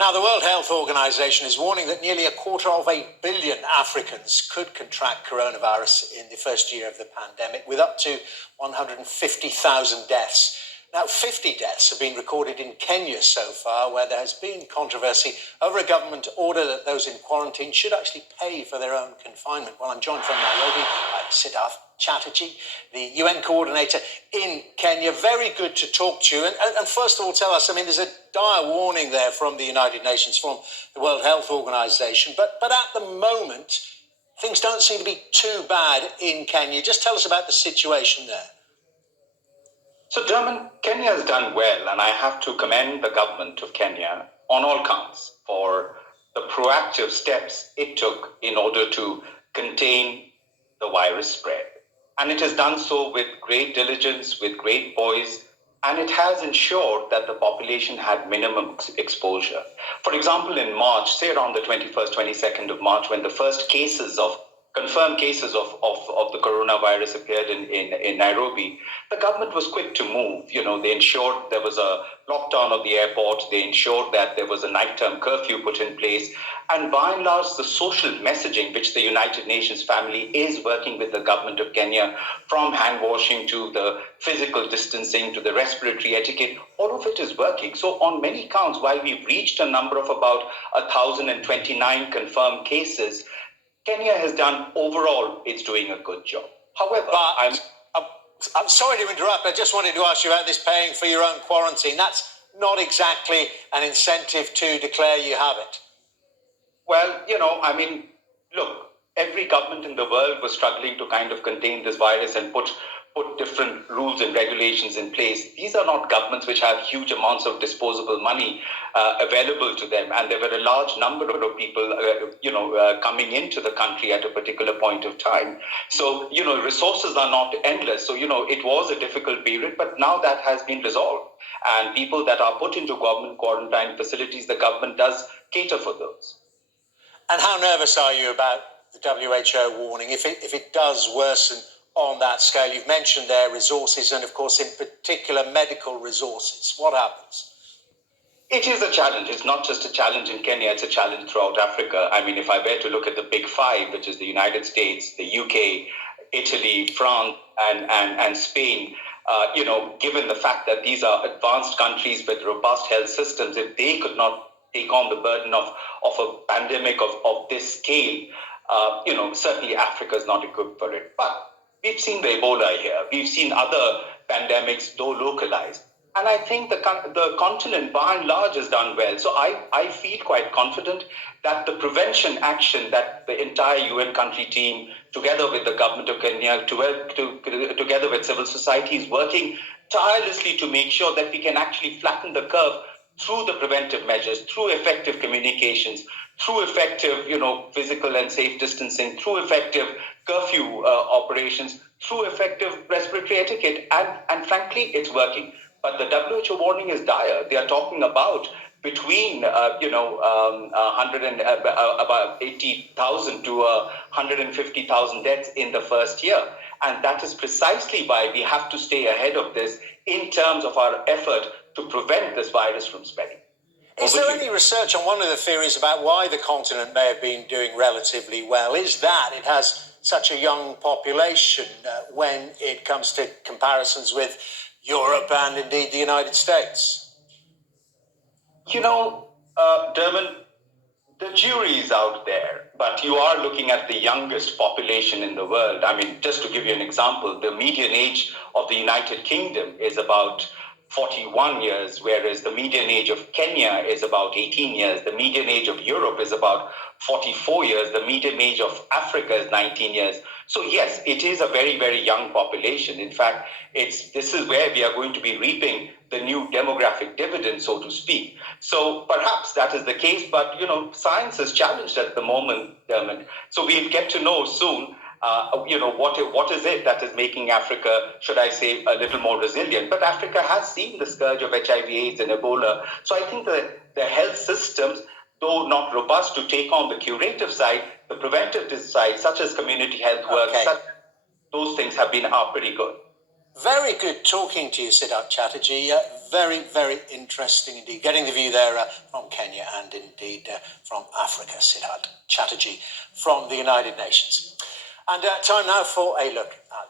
Now, the World Health Organization is warning that nearly 250 million Africans could contract coronavirus in the first year of the pandemic, with up to 150,000 deaths. Now, 50 deaths have been recorded in Kenya so far, where there has been controversy over a government order that those in quarantine should actually pay for their own confinement. Well, I'm joined from Nairobi by Siddharth Chatterjee, the UN coordinator in Kenya. Very good to talk to you. And first of all, tell us, I mean, there's a dire warning there from the United Nations, from the World Health Organization. But at the moment, things don't seem to be too bad in Kenya. Just tell us about the situation there. So, Dermot, Kenya has done well, and I have to commend the government of Kenya on all counts for the proactive steps it took in order to contain the virus spread. And it has done so with great diligence, with great poise, and it has ensured that the population had minimum exposure. For example, in March, say around the 21st, 22nd of March, when the first confirmed cases of the coronavirus appeared in Nairobi, the government was quick to move. They ensured there was a lockdown of the airport. They ensured that there was a nighttime curfew put in place. And by and large, the social messaging, which the United Nations family is working with the government of Kenya, from hand washing to the physical distancing to the respiratory etiquette, all of it is working. So on many counts, while we've reached a number of about 1,029 confirmed cases, Kenya has done, overall, it's doing a good job. However, I'm sorry to interrupt. I just wanted to ask you about this paying for your own quarantine. That's not exactly an incentive to declare you have it. Well, look, every government in the world was struggling to kind of contain this virus and put different rules and regulations in place. These are not governments which have huge amounts of disposable money available to them. And there were a large number of people, coming into the country at a particular point of time. So, resources are not endless. So, it was a difficult period, but now that has been resolved. And people that are put into government quarantine facilities, the government does cater for those. And how nervous are you about the WHO warning? If it does worsen on that scale, you've mentioned their resources and, of course, in particular, medical resources. What happens? It is a challenge. It's not just a challenge in Kenya, it's a challenge throughout Africa. I mean, if I were to look at the big five, which is the United States, the UK, Italy, France, and Spain, given the fact that these are advanced countries with robust health systems, if they could not take on the burden of a pandemic of this scale, certainly Africa is not equipped for it. But we've seen the Ebola here. We've seen other pandemics, though localized. And I think the continent, by and large, has done well. So I feel quite confident that the prevention action that the entire UN country team, together with the government of Kenya, together with civil society, is working tirelessly to make sure that we can actually flatten the curve through the preventive measures, through effective communications, through effective, physical and safe distancing, through effective curfew operations, through effective respiratory etiquette, and frankly, it's working. But the WHO warning is dire. They are talking about between, about 80,000 to 150,000 deaths in the first year. And that is precisely why we have to stay ahead of this in terms of our effort to prevent this virus from spreading. Is there any research on one of the theories about why the continent may have been doing relatively well? Is that it has such a young population when it comes to comparisons with Europe and indeed the United States? Dermot, the jury is out there, but you are looking at the youngest population in the world. I mean, just to give you an example, the median age of the United Kingdom is about 41 years, whereas the median age of Kenya is about 18 years. The median age of Europe is about 44 years. The median age of Africa is 19 years. So yes, it is a very, very young population. In fact, this is where we are going to be reaping the new demographic dividend, so to speak. So perhaps that is the case, but science is challenged at the moment, so we'll get to know soon. What is it that is making Africa, should I say, a little more resilient? But Africa has seen the scourge of HIV/AIDS and Ebola. So I think the health systems, though not robust to take on the curative side, the preventative side, such as community health work, those things are pretty good. Very good talking to you, Siddharth Chatterjee. Very, very interesting indeed. Getting the view there from Kenya and indeed from Africa, Siddharth Chatterjee from the United Nations. And time now for a look at